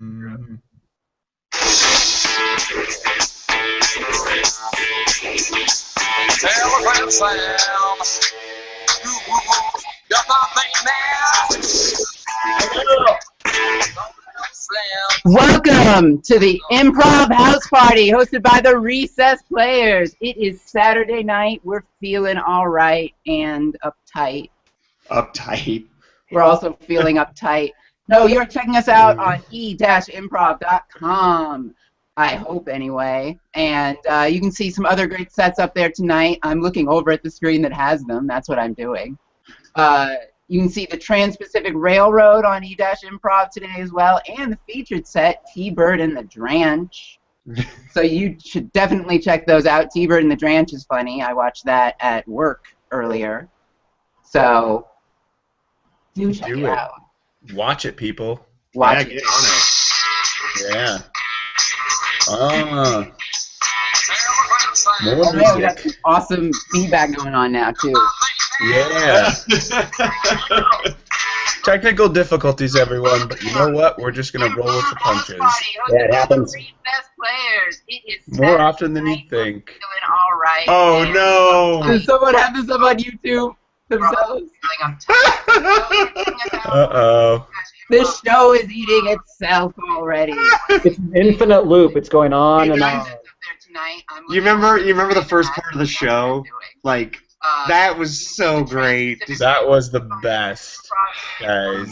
Mm-hmm. Telegram sound. Got my thing now. Welcome to the Improv House Party hosted by the Recess Players. It is Saturday night. We're feeling all right and uptight. Uptight. We're also feeling uptight. No, you're checking us out on e-improv.com. I hope, anyway. And you can see some other great sets up there tonight. I'm looking over at the screen that has them. That's what I'm doing. You can see the Trans-Pacific Railroad on e-improv today as well, and the featured set, T-Bird and the Dranch. So you should definitely check those out. T-Bird and the Dranch is funny. I watched that at work earlier. So do check it out. Watch it, people. Watch it. Get on it. Yeah. More we got music. some awesome feedback going on now, too. Yeah. Technical difficulties, everyone, but you know what? We're just going to roll with the punches. Yeah, it happens. More often than you think. All right. Oh, no. Did someone have this up on YouTube themselves? Uh-oh. This show is eating itself already. It's an infinite loop. It's going on and on. You remember the first part of the show? Like, that was so great. That was the best, guys.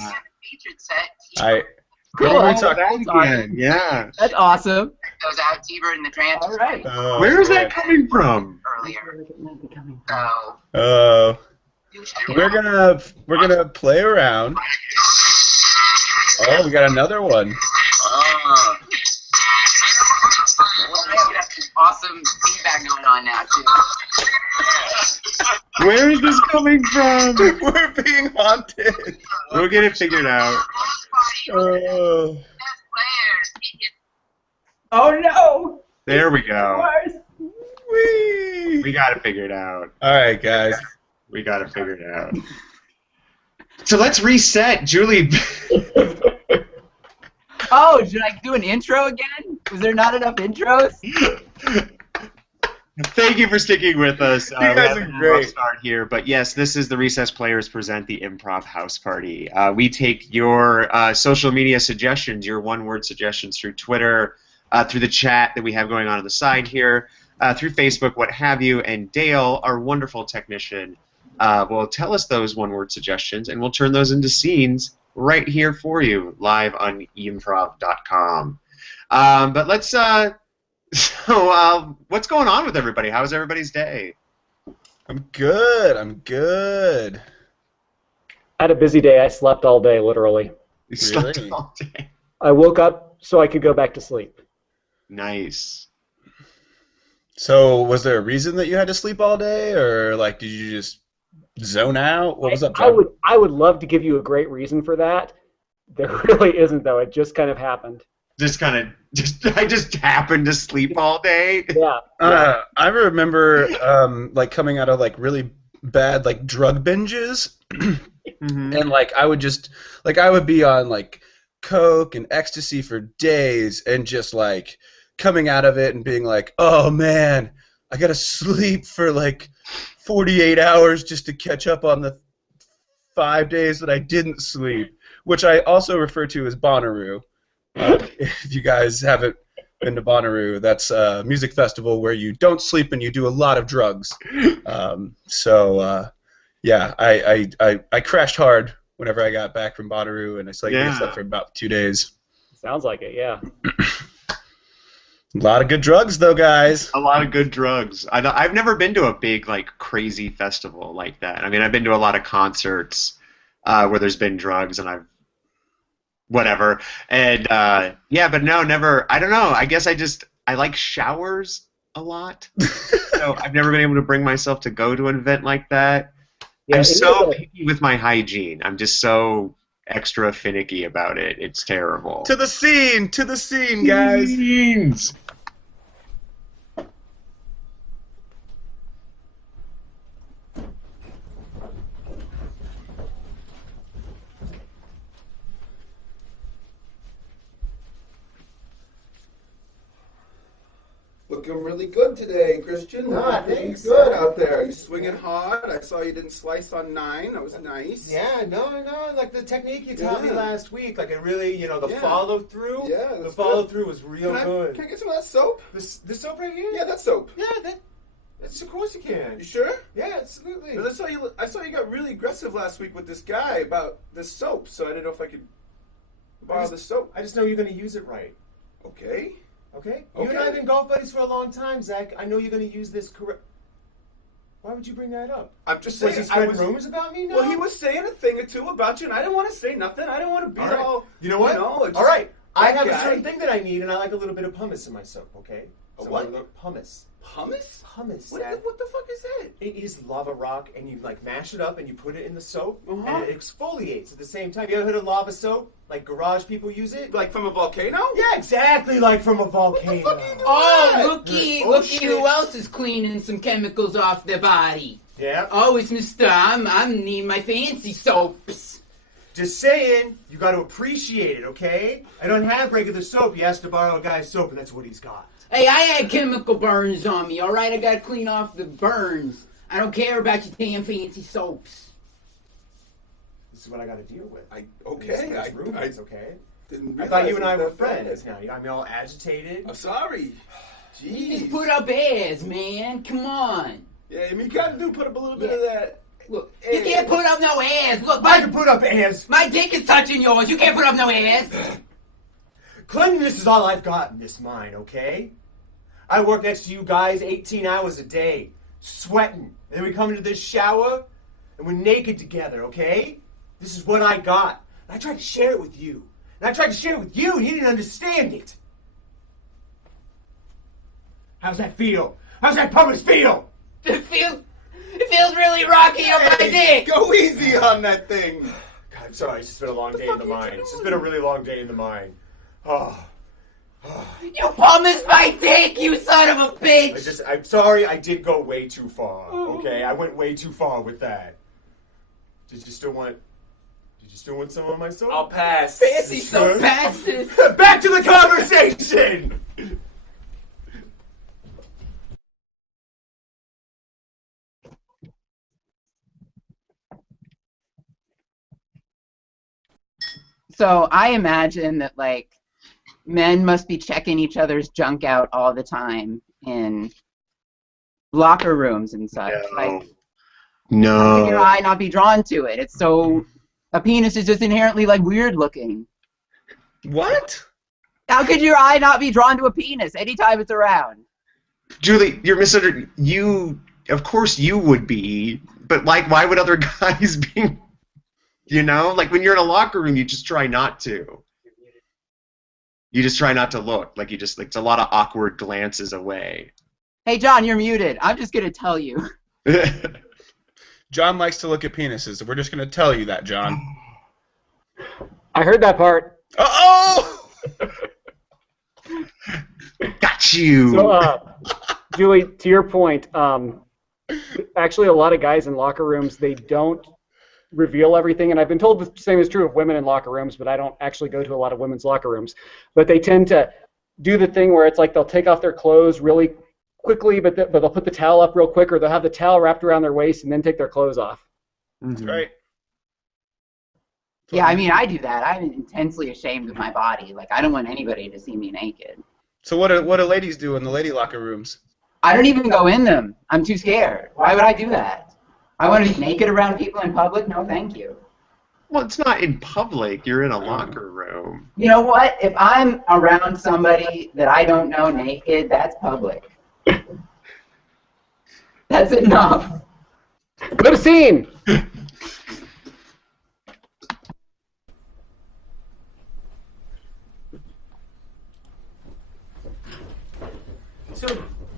Cool. What were we talking Again. Yeah. That's awesome. Goes out, T-Bird and the Dranch. All right. Where is that coming from? Earlier. We're gonna play around. Oh, we got another one. Awesome feedback going on now, too. Where is this coming from? We're being haunted. We'll get it figured out. Oh no! There we go. Whee! We got it figured out. All right, guys. We got it figured out. So let's reset, Julie. Oh, should I do an intro again? Was there not enough intros? Thank you for sticking with us. You guys are great. Start here, but yes, this is the Recess Players present the Improv House Party. We take your social media suggestions, your one-word suggestions through Twitter, through the chat that we have going on the side here, through Facebook, what have you, and Dale, our wonderful technician, will tell us those one-word suggestions, and we'll turn those into scenes right here for you, live on improv.com. But let's, what's going on with everybody? How was everybody's day? I'm good. I had a busy day. I slept all day, literally. You slept Really? all day. I woke up so I could go back to sleep. Nice. So, was there a reason that you had to sleep all day, or like, did you just zone out? What was up, I John? would love to give you a great reason for that. There really isn't, though. It just kind of happened. I just happened to sleep all day. Yeah. I remember like coming out of like really bad like drug binges, and like I would be on like coke and ecstasy for days, and just like coming out of it and being like, oh man, I gotta sleep for like 48 hours just to catch up on the 5 days that I didn't sleep, which I also refer to as Bonnaroo. If you guys haven't been to Bonnaroo, that's a music festival where you don't sleep and you do a lot of drugs. Yeah, I crashed hard whenever I got back from Bonnaroo, and I slept for about 2 days. Sounds like it, yeah. A lot of good drugs, though, guys. A lot of good drugs. I've never been to a big, like, crazy festival like that. I mean, I've been to a lot of concerts where there's been drugs, and whatever. And, yeah, but no, never. I don't know. I guess I like showers a lot. So I've never been able to bring myself to go to an event like that. Yeah, I'm so picky with my hygiene. I'm just so extra finicky about it. It's terrible. To the scene, guys. Scenes. Looking really good today, Christian. Ah, Looking thanks. good out there. You swinging hard. I saw you didn't slice on 9. That was nice. Yeah, no, like the technique you taught me Yeah. last week, like it really, the Yeah. follow through. Yeah, the that's follow good. through was real Can good. I get some of that soap? This soap right here? Yeah, that soap. Yeah, that's of course you can. You sure? Yeah, absolutely. 'Cause I saw you got really aggressive last week with this guy about this soap, so I didn't know if I could borrow the soap. I just know you're going to use it right. Okay. Okay? Okay. You and I have been golf buddies for a long time, Zach. I know you're going to use this correct. Why would you bring that up? I'm just Was saying. he spreading rumors about me now? Well, he was saying a thing or two about you, and I didn't want to say nothing. I didn't want to be All right. all. You know what? just All right. I that have guy. a certain thing that I need, and I like a little bit of pumice in my soap, okay? A So what? a little Pumice. Hummus? Pumice, What Zach. the fuck is that? It is lava rock, and you like mash it up, and you put it in the soap, Uh-huh. and it exfoliates at the same time. You ever heard of lava soap? Like garage people use it? Like from a volcano? Yeah, exactly like from a volcano. fuck are you doing? Oh, looky, Oh, looky shit. who else is cleaning some chemicals off their body. Yeah. Oh, it's Mr. I'm need my fancy soaps. Just saying, you got to appreciate it, okay? I don't have regular soap. He has to borrow a guy's soap, and that's what he's got. Hey, I had chemical burns on me, alright? I gotta clean off the burns. I don't care about your damn fancy soaps. This is what I got to deal with. Okay. These rumors, okay? Didn't I thought realize you and I it was were that bad. friends. Now I'm all agitated. I'm sorry. You Jeez. just put up airs, man. Come on. Yeah, I mean, you gotta put up a little bit of that. Look, you can't put up no airs. Look, I can put up airs. my dick is touching yours. You can't put up no airs. Cleanliness is all I've got in this mine, okay? I work next to you guys 18 hours a day, sweating. Then we come into this shower, and we're naked together, okay? This is what I got. And I tried to share it with you. And I tried to share it with you, and you didn't understand it. How's that feel? How's that pumice feel? It feels really rocky on my dick. Go easy on that thing. God, I'm sorry. It's just been a long day in fuck the are you mine. doing? It's just been a really long day in the mine. Oh. You pumice my dick, you son of a bitch. I'm sorry, I did go way too far. Okay, I went way too far with that. Did you still want some of my soap? I'll pass. Fancy so passes. Back to the conversation. So I imagine that like men must be checking each other's junk out all the time in locker rooms and such. Like, how can your No. eye not be drawn to it? It's so a penis is just inherently like weird looking. What? How could your eye not be drawn to a penis anytime it's around? Julie, you're misunderstanding. Of course you would be, but like, why would other guys be? Like when you're in a locker room, you just try not to. You just try not to look. Like it's a lot of awkward glances away. Hey John, you're muted. I'm just gonna tell you. John likes to look at penises. We're just gonna tell you that, John. I heard that part. Oh! Got you. So, Julie, to your point, actually a lot of guys in locker rooms, they don't reveal everything, and I've been told the same is true of women in locker rooms, but I don't actually go to a lot of women's locker rooms. But they tend to do the thing where it's like they'll take off their clothes really quickly, but they'll put the towel up real quick, or they'll have the towel wrapped around their waist and then take their clothes off. That's right. Yeah, I mean I do that. I'm intensely ashamed of my body. Like I don't want anybody to see me naked. So what do ladies do in the lady locker rooms? I don't even go in them. I'm too scared. Why would I do that? I want to be naked around people in public? No, thank you. Well, it's not in public. You're in a locker room. You know what? If I'm around somebody that I don't know naked, that's public. That's enough. Good scene! So,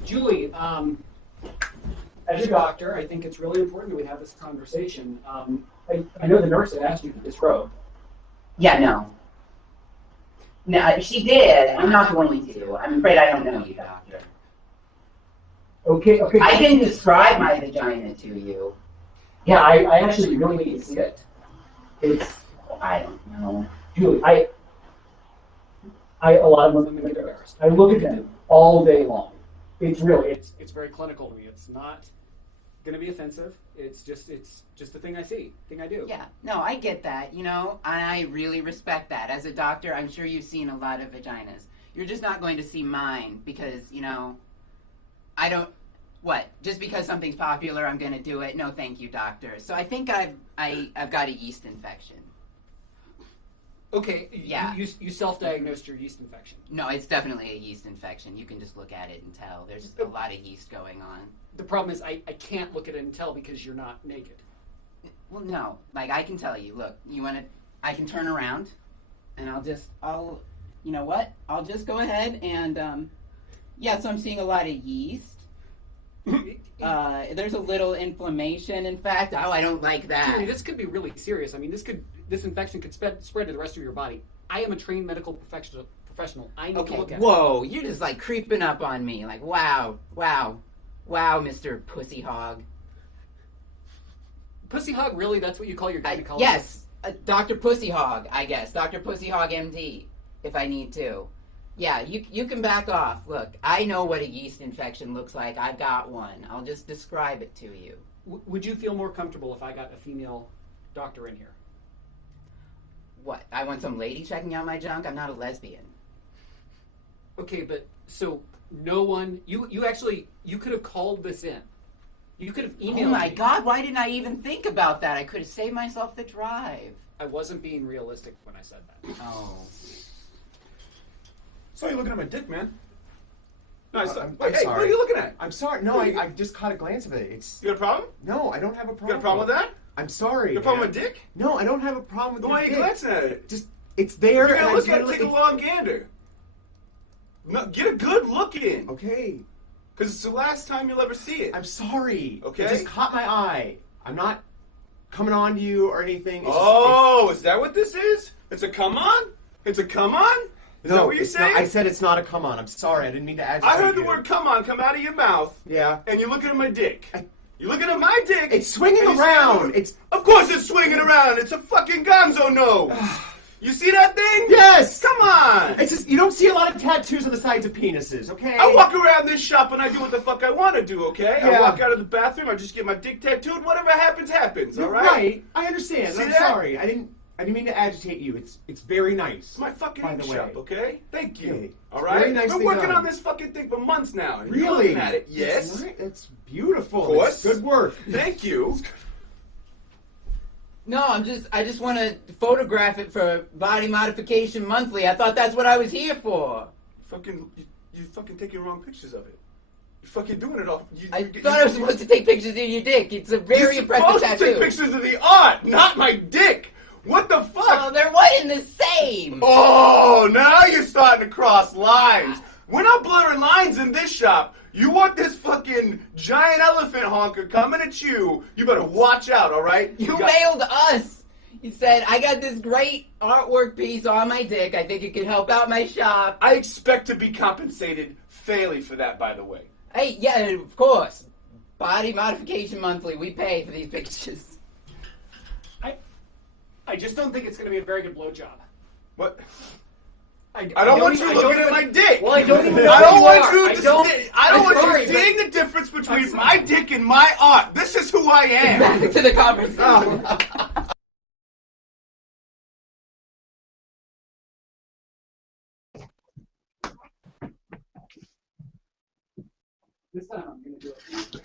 Julie, as a doctor, I think it's really important that we have this conversation. I know the nurse had asked you to disrobe. Yeah, no. No, she did. I'm not going to. I'm afraid I don't know you, doctor. Okay. I didn't describe my vagina to you. Yeah, I actually really need to see it. It's, I don't know. Julie, a lot of women get embarrassed. I look at them all day long. It's really, it's very clinical to me. It's not going to be offensive. It's just a thing I see, thing I do. Yeah, no, I get that, and I really respect that. As a doctor, I'm sure you've seen a lot of vaginas. You're just not going to see mine because, I don't, just because something's popular, I'm going to do it? No, thank you, doctor. So I think I've got a yeast infection. Okay, Yeah. You self-diagnosed your yeast infection. No, it's definitely a yeast infection. You can just look at it and tell. There's a lot of yeast going on. The problem is I can't look at it and tell because you're not naked. Well, no. I can tell you. Look, I can turn around, and you know what? I'll just go ahead and, so I'm seeing a lot of yeast. There's a little inflammation, in fact. Oh, I don't like that. Julie, this could be really serious. I mean, this infection could spread to the rest of your body. I am a trained medical professional. I need to look at it. Whoa, you're just creeping up on me. Wow, Mr. Pussy Hog. Pussy Hog, really? That's what you call your gynecologist? Yes, Dr. Pussy Hog, I guess. Dr. Pussy Hog MD, if I need to. Yeah, you can back off. Look, I know what a yeast infection looks like. I've got one. I'll just describe it to you. Would you feel more comfortable if I got a female doctor in here? What? I want some lady checking out my junk? I'm not a lesbian. Okay, but so no one. You could have called this in. You could have emailed. Oh my me. God! Why didn't I even think about that? I could have saved myself the drive. I wasn't being realistic when I said that. Oh. So you're looking at my dick, man. No, I'm hey, sorry. what are you looking at? I'm sorry. No, I just caught a glance of it. You got a problem? No, I don't have a problem. You got a problem with that? I'm sorry. You got a problem man. with dick? No, I don't have a problem with Then your why are you dick. glancing at it? Just it's there. You're and gonna I look at it, literally- take a long gander. No, get a good look in. Okay. Because it's the last time you'll ever see it. I'm sorry. Okay. It just caught my eye. I'm not coming on to you or anything. It's Is that what this is? It's a come on? It's a come on? Is that what you're it's saying? not- I said it's not a come on. I'm sorry. I didn't mean to agitate I heard the you. word come on come out of your mouth, Yeah. and you're looking at my dick. You're looking at my dick. It's swinging and you around. see- Of course it's swinging around. It's a fucking gonzo nose. You see that thing? Yes. Come on. It's just you don't see a lot of tattoos on the sides of penises. Okay. I walk around this shop and I do what the fuck I want to do, okay? I Yeah. walk out of the bathroom, I just get my dick tattooed, whatever happens, happens, You're alright? right. I understand. See I'm that? sorry. I didn't mean to agitate you. It's very nice. It's my fucking By ink the shop, way. okay? Thank you. Okay. Alright? Very nicely Been working done. on this fucking thing for months now. and you're Really? looking at it. Yes. That's, right. That's beautiful. Of course. That's good work. Thank you. No, I just want to photograph it for Body Modification Monthly. I thought that's what I was here for. You fucking taking wrong pictures of it. You're fucking doing it all. I thought I was supposed to take pictures of your dick. It's a very You're impressive supposed tattoo. to take pictures of the art, not my dick. What the fuck? Oh, they're one and the same. Oh, now you're starting to cross lines. We're not blurring lines in this shop. You want this fucking giant elephant honker coming at you, you better watch out, alright? You mailed us. You said, I got this great artwork piece on my dick. I think it could help out my shop. I expect to be compensated fairly for that, by the way. Hey, yeah, of course. Body Modification Monthly. We pay for these pictures. I just don't think it's going to be a very good blowjob. What? I don't want you I looking don't at my even- dick. Well, I don't even know I who don't you want are. you I to don't- I don't I'm want sorry, you but- seeing the difference between I'm my sorry. dick and my art. This is who I am. Back to the conversation. Oh. This time I'm going to do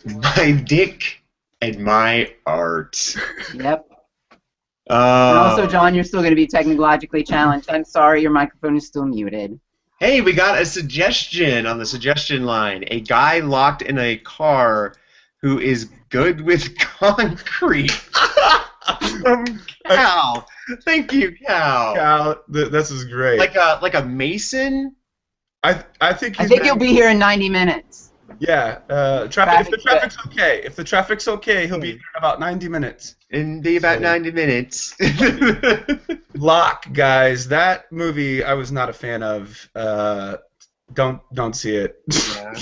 it. My dick and my art. Yep. And also, Oh. John, you're still going to be technologically challenged. I'm sorry, your microphone is still muted. Hey, we got a suggestion on the suggestion line. A guy locked in a car who is good with concrete. Cal. Thank you, Cal. Cal, this is great. Like a mason? I think I he's think been- you'll be here in 90 minutes. Yeah, if the Traffic's traffic's okay. If the traffic's okay, he'll be here in about 90 minutes. In be about So- 90 minutes. Lock, guys. That movie I was not a fan of. Don't see it. Yeah.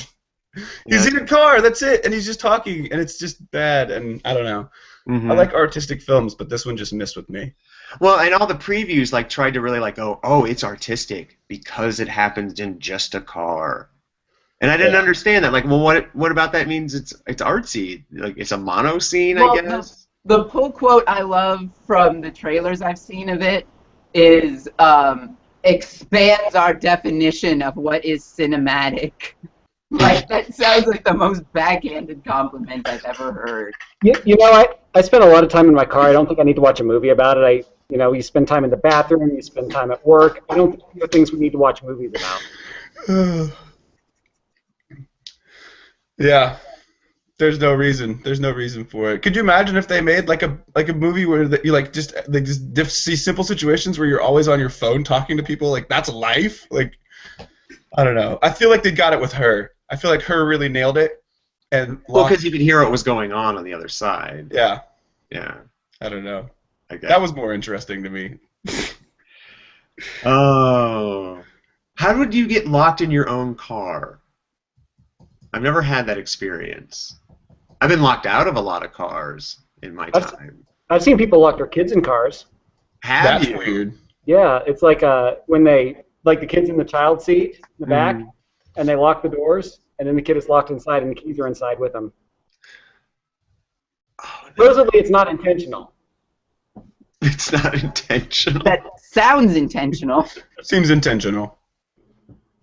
He's in a car, that's it, and he's just talking, and it's just bad, and I don't know. Mhm. I like artistic films, but this one just missed with me. Well, and all the previews tried to really oh, it's artistic because it happens in just a car. And I didn't understand that. Like, well, what about that means it's artsy? Like, it's a mono scene, Well, I guess? The pull quote I love from the trailers I've seen of it is expands our definition of what is cinematic. Like, that sounds like the most backhanded compliment I've ever heard. You know, I spend a lot of time in my car. I don't think I need to watch a movie about it. You spend time in the bathroom, you spend time at work. I don't think these are things we need to watch movies about. Yeah. There's no reason. There's no reason for it. Could you imagine if they made like a movie where you see simple situations where you're always on your phone talking to people? Like, that's life. Like, I don't know. I feel like they got it with Her. I feel like Her really nailed it. And well, because you could hear what was going on the other side. Yeah. Yeah. I don't know. Okay. That was more interesting to me. Oh. How would you get locked in your own car? I've never had that experience. I've been locked out of a lot of cars in my time. I've seen people lock their kids in cars. That's weird. Yeah, it's like when they, like the kid's in the child seat in the back, and they lock the doors, and then the kid is locked inside, and the keys are inside with them. Supposedly, it's not intentional. It's not intentional. That sounds intentional. Seems intentional.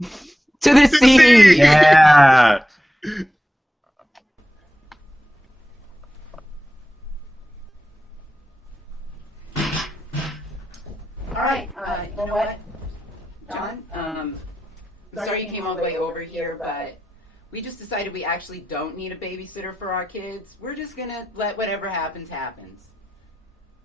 To the sea! Yeah! All right, you know what, John? Sorry you came all the way over here, but we just decided we actually don't need a babysitter for our kids. We're just gonna let whatever happens, happens.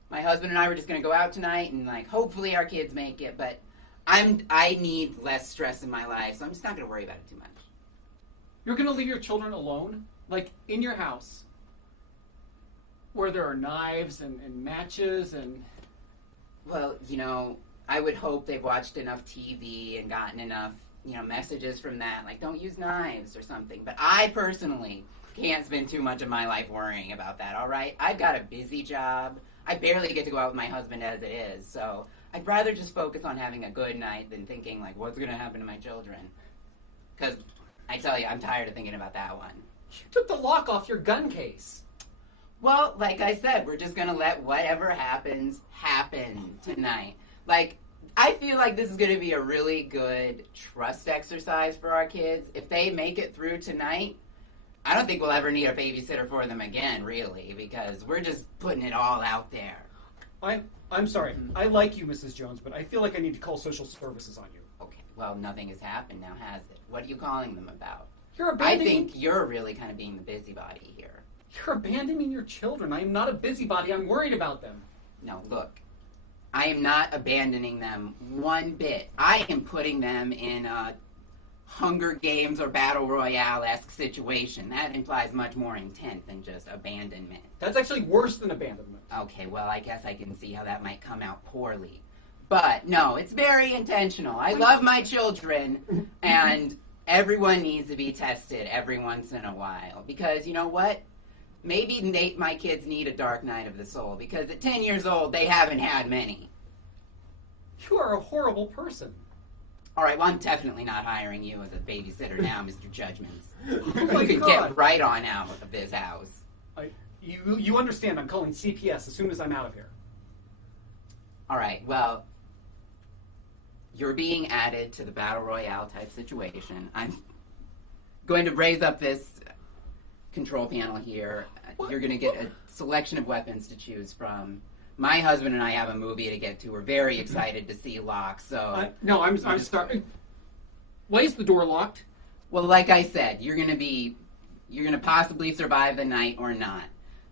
My husband and I were just gonna go out tonight and, like, hopefully our kids make it, but I need less stress in my life, so I'm just not gonna worry about it too much. You're gonna leave your children alone? Like, in your house? Where there are knives and matches and... Well, I would hope they've watched enough TV and gotten enough, messages from that, like, don't use knives or something. But I personally can't spend too much of my life worrying about that, all right? I've got a busy job. I barely get to go out with my husband as it is, so I'd rather just focus on having a good night than thinking, like, what's going to happen to my children? Because, I tell you, I'm tired of thinking about that one. You took the lock off your gun case. Well, like I said, we're just going to let whatever happens happen tonight. Like, I feel like this is going to be a really good trust exercise for our kids. If they make it through tonight, I don't think we'll ever need a babysitter for them again, really, because we're just putting it all out there. I'm sorry. I like you, Mrs. Jones, but I feel like I need to call social services on you. Okay, well, nothing has happened now, has it? What are you calling them about? You're abandoning... I think you're really kind of being the busybody here. You're abandoning your children. I am not a busybody. I'm worried about them. No, look. I am not abandoning them one bit. I am putting them in a Hunger Games or Battle Royale-esque situation. That implies much more intent than just abandonment. That's actually worse than abandonment. Okay, well, I guess I can see how that might come out poorly. But, no, it's very intentional. I love my children, and everyone needs to be tested every once in a while. Because, you know what? Maybe my kids need a dark night of the soul, because at 10 years old, they haven't had many. You are a horrible person. All right, well, I'm definitely not hiring you as a babysitter now, Mr. Judgments. Oh You can get right on out of this house. You understand I'm calling CPS as soon as I'm out of here. All right, well, you're being added to the Battle Royale type situation. I'm going to raise up this control panel here. What? You're going to get a selection of weapons to choose from. My husband and I have a movie to get to. We're very excited to see Locke, so... No, I'm sorry. Why is the door locked? Well, like I said, you're going to possibly survive the night or not.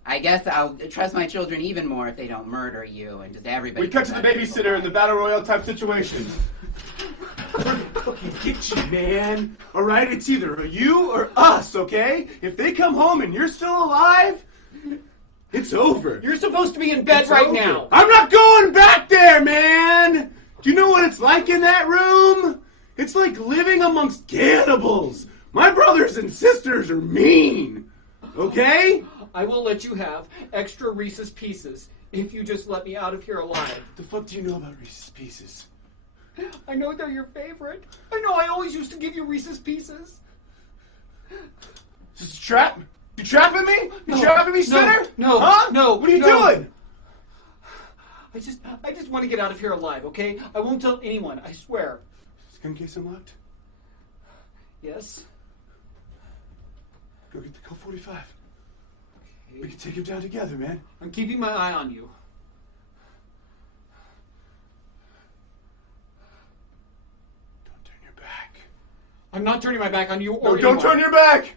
I guess I'll trust my children even more if they don't murder you and just everybody... We cut to the babysitter in the Battle Royale type situation. We're gonna fucking get you, man. Alright, it's either you or us, okay? If they come home and you're still alive, it's over. You're supposed to be in bed right now. I'm not going back there, man! Do you know what it's like in that room? It's like living amongst cannibals. My brothers and sisters are mean, okay? I will let you have extra Reese's Pieces if you just let me out of here alive. The fuck do you know about Reese's Pieces? I know they're your favorite. I know I always used to give you Reese's Pieces. You trapping me? You trapping me, sinner? No, huh? no. What are you no. doing? I just want to get out of here alive, okay? I won't tell anyone, I swear. Is the gun case unlocked? Yes? Go get the Colt 45. We can take him down together, man. I'm keeping my eye on you. Don't turn your back. I'm not turning my back on you or No, don't anyone. turn your back!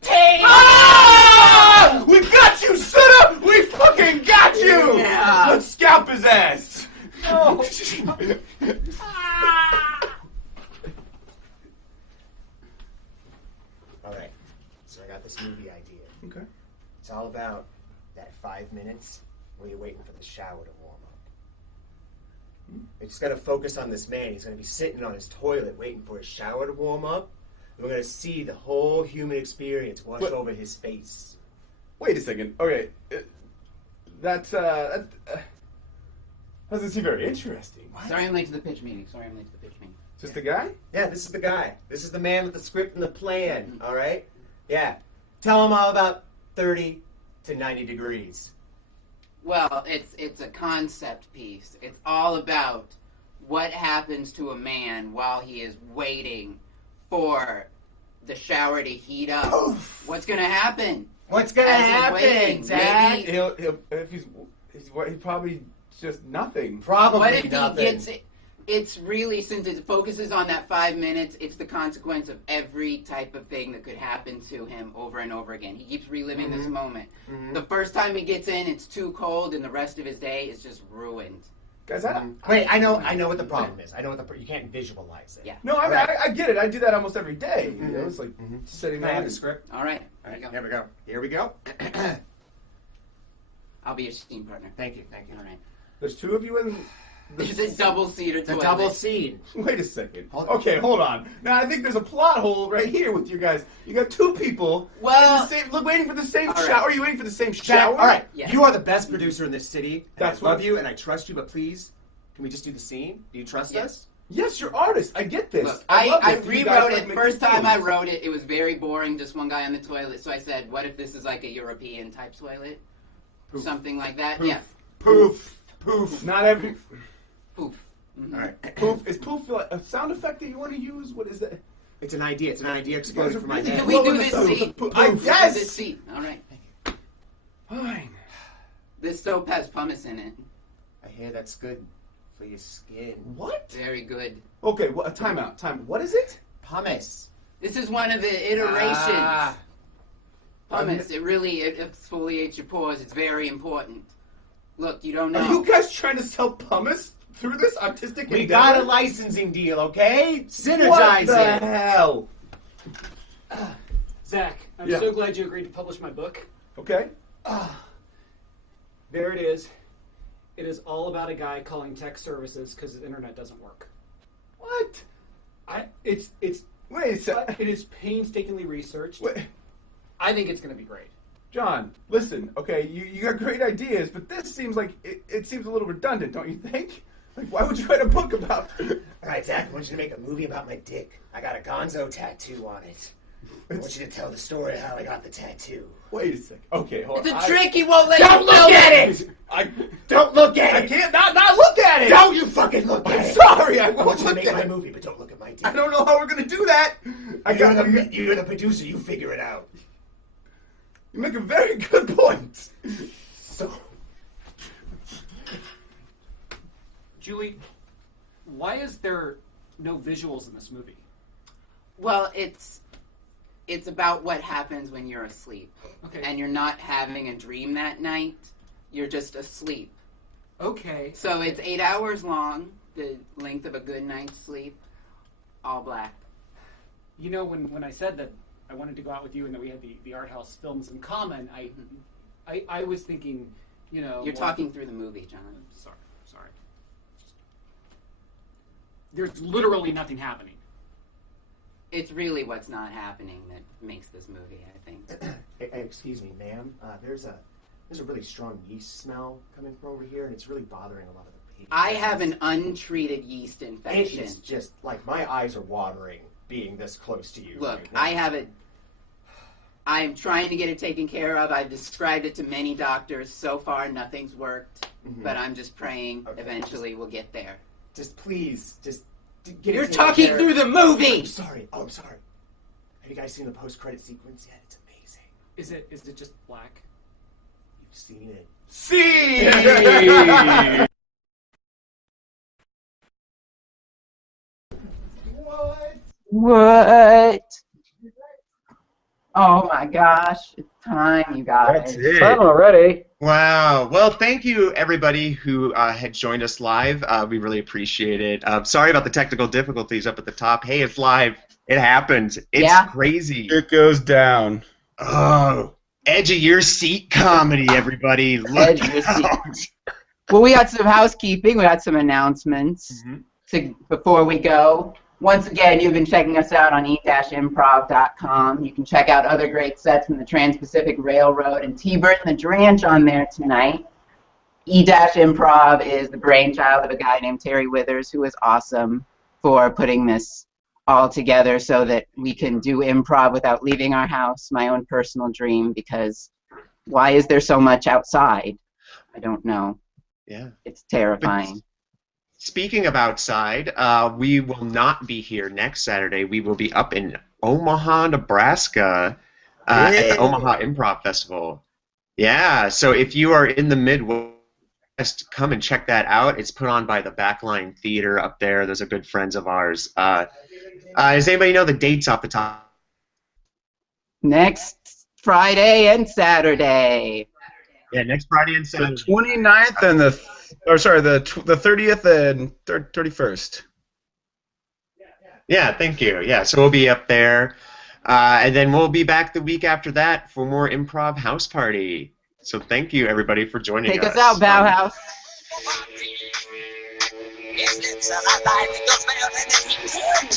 Take Ah! We got you, sinner! We fucking got you! Yeah. Let's scalp his ass! Oh. Alright, so I got this movie idea. Okay. It's all about that 5 minutes where you're waiting for the shower to warm up. We're just gonna focus on this man. He's gonna be sitting on his toilet waiting for his shower to warm up. And we're gonna see the whole human experience wash over his face. Wait a second. Okay. That doesn't seem very interesting. Sorry I'm late to the pitch meeting. Is this the guy? Yeah, this is the guy. This is the man with the script and the plan, alright? Yeah. Tell him all about 30 to 90 degrees. Well, it's a concept piece. It's all about what happens to a man while he is waiting for the shower to heat up. What's gonna happen? What's gonna As he's happen, waiting, Zach? maybe- He'll if he's probably just nothing. Probably What if nothing. he gets it? It's really, since it focuses on that 5 minutes, it's the consequence of every type of thing that could happen to him over and over again. He keeps reliving this moment. The first time he gets in, it's too cold, and the rest of his day is just ruined. Guys, Wait, I know what the problem is. I know what you can't visualize it. Yeah. No, I mean, I get it. I do that almost every day. You know, it's like sitting Can I there. have the script? All right. All right, here we go. Here we go. I'll be your team partner. Thank you. All right. There's two of you in. It's a double-seater The toilet. double scene. Wait a second. Hold on. Okay, hold on. Now I think there's a plot hole right here with you guys. You got two people. Well- in the same, look, waiting for the same All right. shower. Are you waiting for the same Zach, shower? all right. Yes. You are the best producer in this city. And That's I love what- you and I trust you, but please, can we just do the scene? Do you trust Yes. us? Yes, you're artists. I get this. Look, love I this. You guys rewrote like it. making First time I films. wrote it, it was very boring, just one guy on the toilet. So I said, what if this is like a European type toilet? Something like that. Poof. Yeah. Poof. Poof. Not every. Poof. Mhm. All right. Poof. Is poof like a sound effect that you want to use? What is that? It's an idea. It's an idea exploding from my really head. Can we Well, do when this the- seat? Poof. This Yes. seat. All right. Fine. This soap has pumice in it. I hear that's good for your skin. What? Very good. Okay. Well, time out. Time. What is it? Pumice. This is one of the iterations. Ah. Pumice. It exfoliates your pores. It's very important. Look, you don't know. Are you guys trying to sell pumice through this artistic We endeavor? got a licensing deal, okay? Synergize What the it. hell? Zach, I'm Yeah. so glad you agreed to publish my book. Okay. There it is. It is all about a guy calling tech services because the internet doesn't work. What? It's Wait a sec. it is painstakingly researched. Wait. I think it's going to be great. John, listen, okay, you got great ideas, but this seems like, it seems a little redundant, don't you think? Like, why would you write a book about... All right, Zach, I want you to make a movie about my dick. I got a gonzo tattoo on it. I want you to tell the story of how I got the tattoo. Wait a sec. Okay, hold It's on. a trick. He won't let Don't you look film at it. it! I Don't look at I it! can't not look at it! Don't you fucking look at I'm it! sorry, I I won't want you to look make my at it. movie, but don't look at my dick. I don't know how we're gonna do that. You're the producer, you figure it out. You make a very good point. So, Julie, why is there no visuals in this movie? Well, it's about what happens when you're asleep. Okay. And you're not having a dream that night. You're just asleep. Okay. So it's 8 hours long, the length of a good night's sleep, all black. You know, when I said that I wanted to go out with you and that we had the art house films in common, I was thinking, you know... You're well, talking through the movie, John. Sorry. There's literally nothing happening. It's really what's not happening that makes this movie, I think. hey, excuse me, ma'am. There's a really strong yeast smell coming from over here, and it's really bothering a lot of the patients. I have an untreated yeast infection. It's just, like, my eyes are watering being this close to you. Look, right now. I have it. I'm trying to get it taken care of. I've described it to many doctors. So far, nothing's worked. But I'm just praying eventually we'll get there. Just please, just get You're it taken talking care through of. the movie! I'm sorry. Oh, I'm sorry. Have you guys seen the post-credit sequence yet? It's amazing. Is it just black? You've seen it. See! What? Oh my gosh, it's time, you guys. That's it. Time already. Wow. Well, thank you, everybody who had joined us live. We really appreciate it. Sorry about the technical difficulties up at the top. Hey, it's live. It happened. It's crazy. It goes down. Oh, edge of your seat comedy, everybody. Look Edge of your seat. out. Well, we got some housekeeping. We got some announcements before we go. Once again, you've been checking us out on e-improv.com. You can check out other great sets from the Trans-Pacific Railroad and T-Bird and the Dranch on there tonight. E-Improv is the brainchild of a guy named Terry Withers, who is awesome for putting this all together so that we can do improv without leaving our house, my own personal dream, because why is there so much outside? I don't know. Yeah. It's terrifying. Speaking of outside, we will not be here next Saturday. We will be up in Omaha, Nebraska at the Omaha Improv Festival. Yeah, so if you are in the Midwest, come and check that out. It's put on by the Backline Theater up there. Those are good friends of ours. Does anybody know the dates off the top? Next Friday and Saturday. Yeah, next Friday and The Saturday. 29th and the 30th and 31st. Yeah, thank you. Yeah, so we'll be up there. And then we'll be back the week after that for more Improv House Party. So thank you, everybody, for joining us. Take us out, Bauhaus. Yes, it's a life that goes better than the heat.